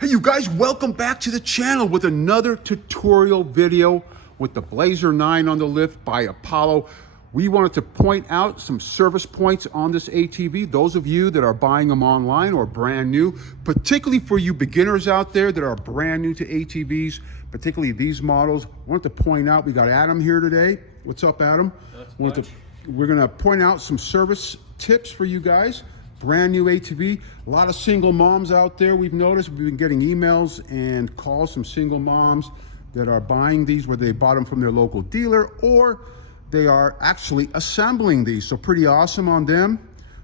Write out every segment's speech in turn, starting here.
Hey you guys, welcome back to the channel with another tutorial video with the Blazer 9 on the lift by Apollo. We wanted to point out some service points on this ATV. Those of you that are buying them online or brand new, particularly for you beginners out there that are brand new to ATVs, particularly these models, I wanted to point out, we got Adam here today. What's up, Adam? We're gonna point out some service tips for you guys. Brand new ATV, a lot of single moms out there. We've noticed, we've been getting emails and calls from single moms that are buying these, whether they bought them from their local dealer or they are actually assembling these. So pretty awesome on them.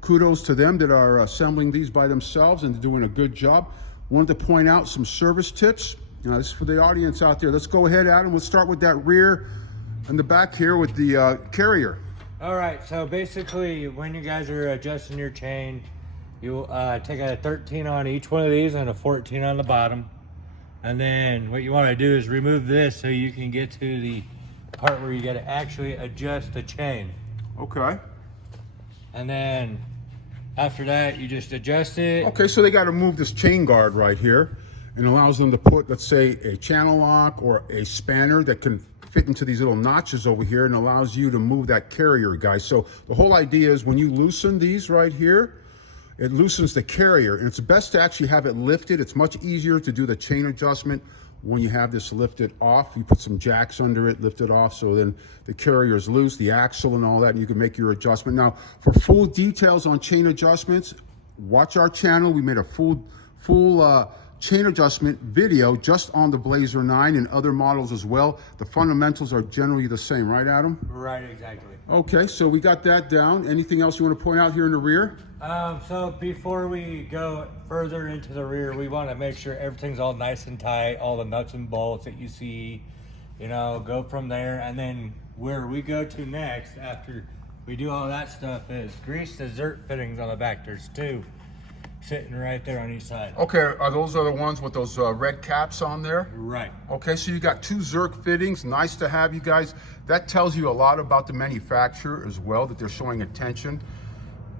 Kudos to them that are assembling these by themselves and doing a good job. Wanted to point out some service tips. This is for the audience out there. Let's go ahead, Adam. We'll start with that rear and the back here with the carrier. All right, so basically when you guys are adjusting your chain, you take a 13 on each one of these and a 14 on the bottom. And then what you want to do is remove this so you can get to the part where you got to actually adjust the chain. Okay. And then after that, you just adjust it. Okay, so they got to move this chain guard right here and allows them to put, let's say, a channel lock or a spanner that can fit into these little notches over here and allows you to move that carrier, guys. So the whole idea is when you loosen these right here, it loosens the carrier, and it's best to actually have it lifted. It's much easier to do the chain adjustment when you have this lifted off. You put some jacks under it, lift it off, so then the carrier is loose, the axle and all that, and you can make your adjustment. Now, for full details on chain adjustments, watch our channel. We made a full chain adjustment video just on the Blazer 9 and other models as well. The fundamentals are generally the same, right, Adam? Right, exactly. Okay, so we got that down. Anything else you want to point out here in the rear? So before we go further into the rear, we want to make sure everything's all nice and tight, all the nuts and bolts that you see, go from there. And then where we go to next after we do all that stuff is grease the Zerk fittings on the back. There's two sitting right there on each side. Okay, are those the ones with those red caps on there? Right. Okay, so you got two Zerk fittings. Nice to have you guys. That tells you a lot about the manufacturer as well, that they're showing attention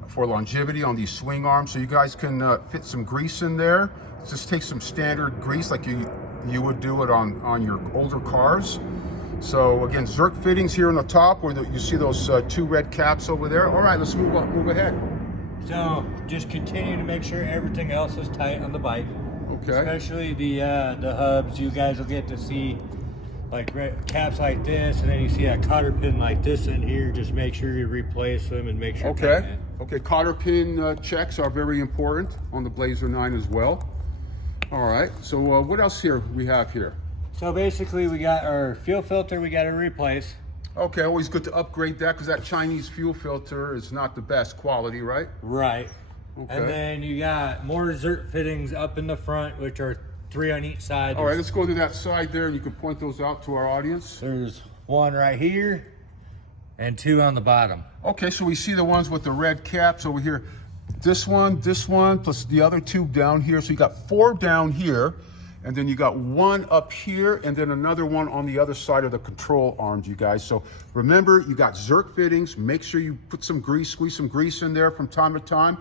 for longevity on these swing arms. So you guys can fit some grease in there. Just take some standard grease like you would do it on your older cars. So again, Zerk fittings here on the top where you see those two red caps over there. All right, let's move ahead. So just continue to make sure everything else is tight on the bike. Okay. Especially the hubs. You guys will get to see like caps like this, and then you see a cotter pin like this in here. Just make sure you replace them and make sure. Okay. Okay. Cotter pin checks are very important on the Blazer 9 as well. All right. So what else here we have here? So basically, we got our fuel filter. We got to replace. Okay, always good to upgrade that because that Chinese fuel filter is not the best quality, right? Right. Okay. And then you got more Zerk fittings up in the front, which are 3 on each side. All right, let's go to that side there and you can point those out to our audience. There's one right here and 2 on the bottom. Okay, so we see the ones with the red caps over here. This one, plus the other 2 down here. So you got 4 down here. And then you got 1 up here and then another one on the other side of the control arms, you guys. So remember, you got Zerk fittings. Make sure you put some grease, squeeze some grease in there from time to time.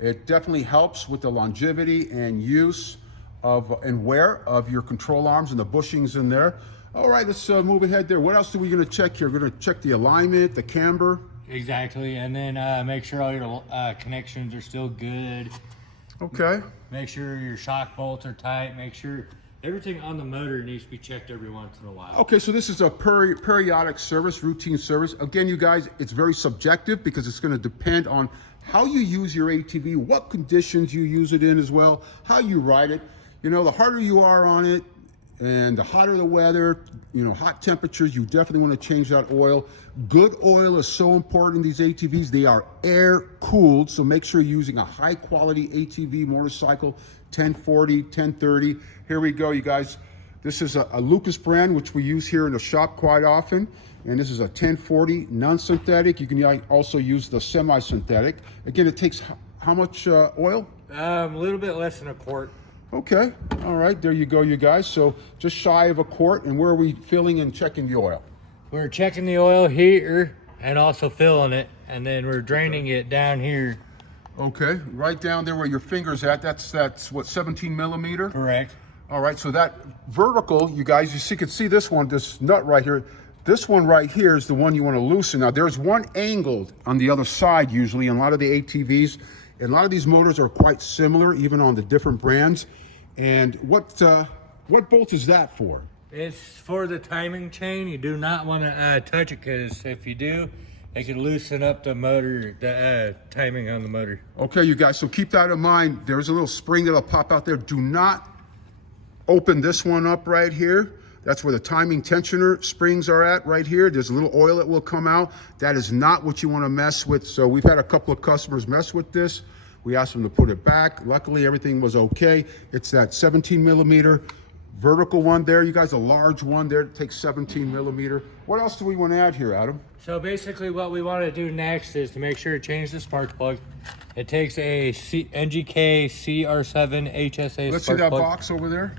It definitely helps with the longevity and use of and wear of your control arms and the bushings in there. All right, let's move ahead there. What else are we gonna check here? We're gonna check the alignment, the camber. Exactly, and then make sure all your connections are still good. Okay. Make sure your shock bolts are tight. Make sure everything on the motor needs to be checked every once in a while. Okay, so this is a periodic service, routine service. Again, you guys, it's very subjective because it's going to depend on how you use your ATV, what conditions you use it in as well, how you ride it. The harder you are on it and the hotter the weather, hot temperatures, you definitely want to change that oil. Good oil is so important in these ATVs. They are air cooled, so make sure you're using a high quality ATV motorcycle, 1040, 1030. Here we go, you guys. This is a Lucas brand, which we use here in the shop quite often. And this is a 1040 non-synthetic. You can also use the semi-synthetic. Again, it takes how much oil? A little bit less than a quart. Okay, all right, there you go, you guys. So just shy of a quart, and where are we filling and checking the oil? We're checking the oil here and also filling it, and then we're draining it down here Okay, right down there where your finger's at, that's what, 17 millimeter? Correct. All right, so that vertical, you guys, you can see this one, this nut right here. This one right here is the one you want to loosen. Now, there's one angled on the other side usually in a lot of the ATVs. And a lot of these motors are quite similar, even on the different brands. And what bolt is that for? It's for the timing chain. You do not want to touch it, because if you do, it can loosen up the motor, the timing on the motor. Okay, you guys, so keep that in mind. There's a little spring that'll pop out there. Do not open this one up right here. That's where the timing tensioner springs are at right here. There's a little oil that will come out. That is not what you want to mess with. So we've had a couple of customers mess with this. We asked them to put it back. Luckily, everything was okay. It's that 17 millimeter vertical one there. You guys, a large one there. It takes 17 millimeter. What else do we want to add here, Adam? So basically what we want to do next is to make sure to change the spark plug. It takes a NGK CR7 HSA Let's see spark that plug. box over there.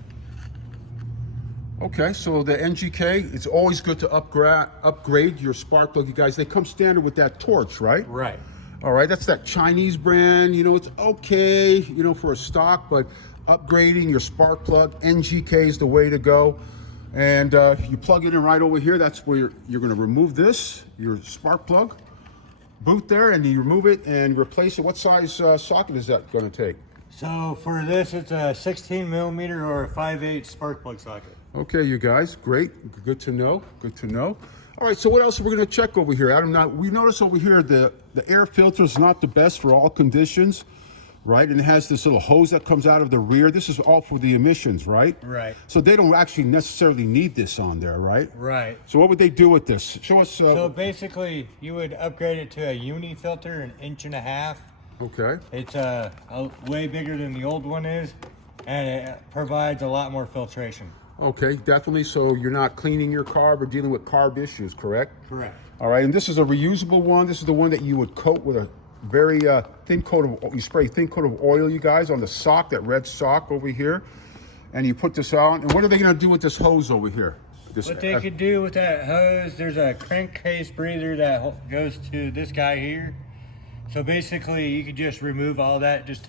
Okay, so the NGK, it's always good to upgrade your spark plug, you guys. They come standard with that torch, right? Right. All right, that's that Chinese brand. You know, it's okay, you know, for a stock, but upgrading your spark plug, NGK is the way to go. And you plug it in right over here. That's where you're going to remove this, your spark plug, boot there, and you remove it and replace it. What size socket is that going to take? So for this, it's a 16 millimeter or a 5/8 spark plug socket. Okay, you guys, great. Good to know. Good to know. All right, so what else are we going to check over here, Adam? Now, we notice over here the air filter is not the best for all conditions, right? And it has this little hose that comes out of the rear. This is all for the emissions, right? Right. So they don't actually necessarily need this on there, right? Right. So what would they do with this? Show us. So basically, you would upgrade it to a uni filter, 1.5 inches. Okay. It's way bigger than the old one is, and it provides a lot more filtration. Okay, definitely. So you're not cleaning your carb or dealing with carb issues, correct? Correct. All right, and this is a reusable one. This is the one that you would coat with a very thin coat of, you spray thin coat of oil, you guys, on the sock, that red sock over here. And you put this on. And what are they going to do with this hose over here? What they could do with that hose, there's a crankcase breather that goes to this guy here. So basically, you could just remove all that, just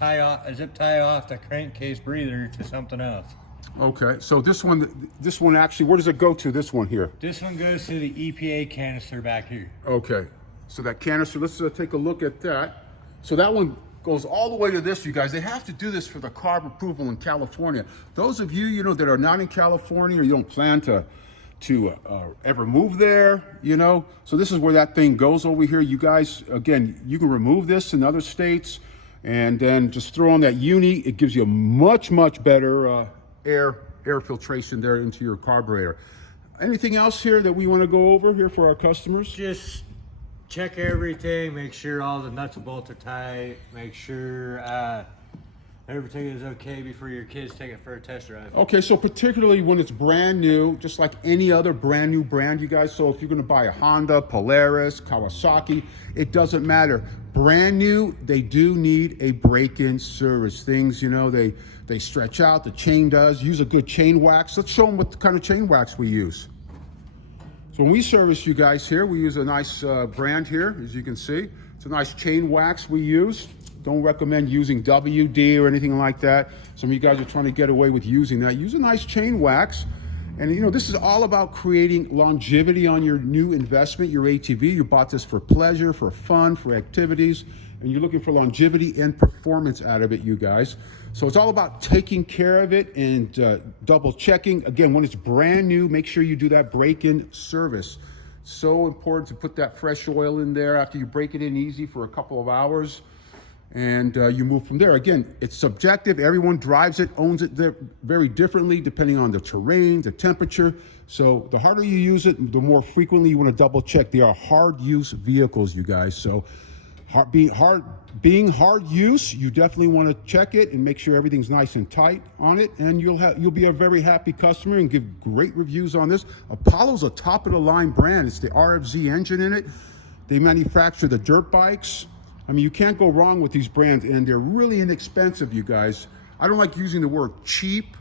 zip tie off the crankcase breather to something else. Okay, so this one actually, where does it go to, this one here? This one goes to the EPA canister back here. Okay, so that canister, let's take a look at that. So that one goes all the way to this, you guys. They have to do this for the carb approval in California. Those of you, you know, that are not in California, or you don't plan to ever move there, you know, so this is where that thing goes over here. You guys, again, you can remove this in other states and then just throw on that uni. It gives you a much better air filtration there into your carburetor. Anything else here that we want to go over here for our customers? Just check everything, make sure all the nuts and bolts are tight, make sure everything is okay before your kids take it for a test drive. Okay, so particularly when it's brand new, just like any other brand new brand, you guys, so if you're going to buy a Honda, Polaris, Kawasaki, it doesn't matter. Brand new, they do need a break-in service. Things, you know, they stretch out, the chain does. Use a good chain wax. Let's show them what kind of chain wax we use. So when we service you guys here, we use a nice brand here, as you can see. It's a nice chain wax we use. Don't recommend using WD or anything like that. Some of you guys are trying to get away with using that. Use a nice chain wax. And you know, this is all about creating longevity on your new investment, your ATV. You bought this for pleasure, for fun, for activities, and you're looking for longevity and performance out of it, you guys. So it's all about taking care of it and double checking. Again, when it's brand new, make sure you do that break-in service. So important to put that fresh oil in there after you break it in easy for a couple of hours. And you move from there. Again, it's subjective. Everyone drives it, owns it very differently depending on the terrain, the temperature. So the harder you use it, the more frequently you want to double check. They are hard use vehicles, you guys. So being hard use, you definitely want to check it and make sure everything's nice and tight on it. And you'll be a very happy customer and give great reviews on this. Apollo's a top of the line brand. It's the RFZ engine in it. They manufacture the dirt bikes. I mean, you can't go wrong with these brands, and they're really inexpensive, you guys. I don't like using the word cheap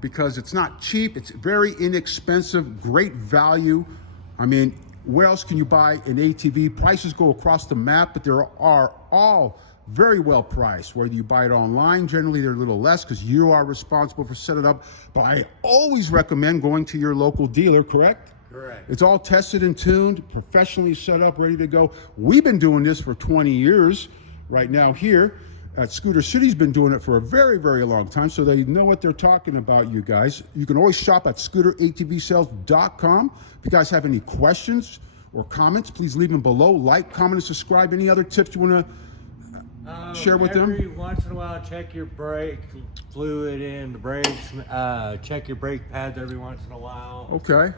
because it's not cheap. It's very inexpensive, great value. I mean, where else can you buy an ATV? Prices go across the map, but there are all very well priced. Whether you buy it online, generally they're a little less because you are responsible for setting it up. But I always recommend going to your local dealer, correct? Correct. It's all tested and tuned, professionally set up, ready to go. We've been doing this for 20 years right now here at Scooter City's been doing it for a very, very long time, so they know what they're talking about, you guys. You can always shop at ScooterATVsales.com. If you guys have any questions or comments, please leave them below. Like, comment, and subscribe. Any other tips you want to share with them? Every once in a while, check your brake fluid in the brakes. Check your brake pads every once in a while. Okay.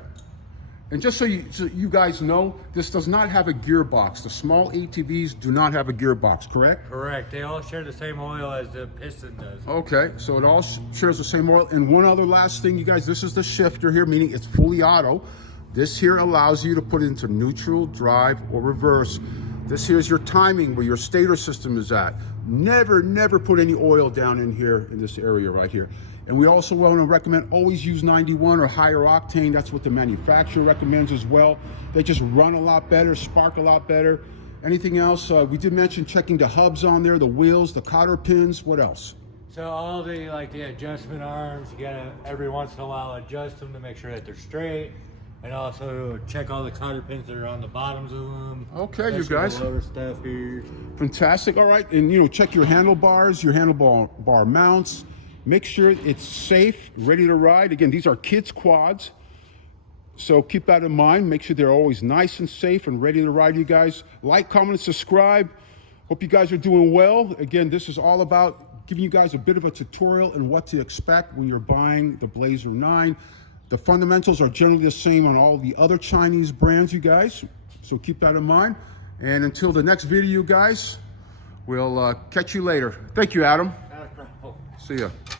And just so you guys know, this does not have a gearbox. The small ATVs do not have a gearbox, correct? Correct. They all share the same oil as the piston does. Okay, so it all shares the same oil. And one other last thing, you guys, this is the shifter here, meaning it's fully auto. This here allows you to put it into neutral, drive, or reverse. This here is your timing, where your stator system is at. Never put any oil down in here, in this area right here. And we also want to recommend always use 91 or higher octane. That's what the manufacturer recommends as well. They just run a lot better, spark a lot better. Anything else? We did mention checking the hubs on there, the wheels, the cotter pins. What else? So all the adjustment arms, you gotta every once in a while adjust them to make sure that they're straight, and also check all the cotter pins that are on the bottoms of them. Okay, you guys. The lower stuff here. Fantastic. All right, and check your handlebars, your handlebar mounts. Make sure it's safe, ready to ride. Again, these are kids quads, so keep that in mind. Make sure they're always nice and safe and ready to ride, you guys. Like, comment, and subscribe. Hope you guys are doing well. Again, this is all about giving you guys a bit of a tutorial and what to expect when you're buying the Blazer 9. The fundamentals are generally the same on all the other Chinese brands, you guys, so keep that in mind. And until the next video, you guys, we'll catch you later. Thank you, Adam. Not a problem. See ya.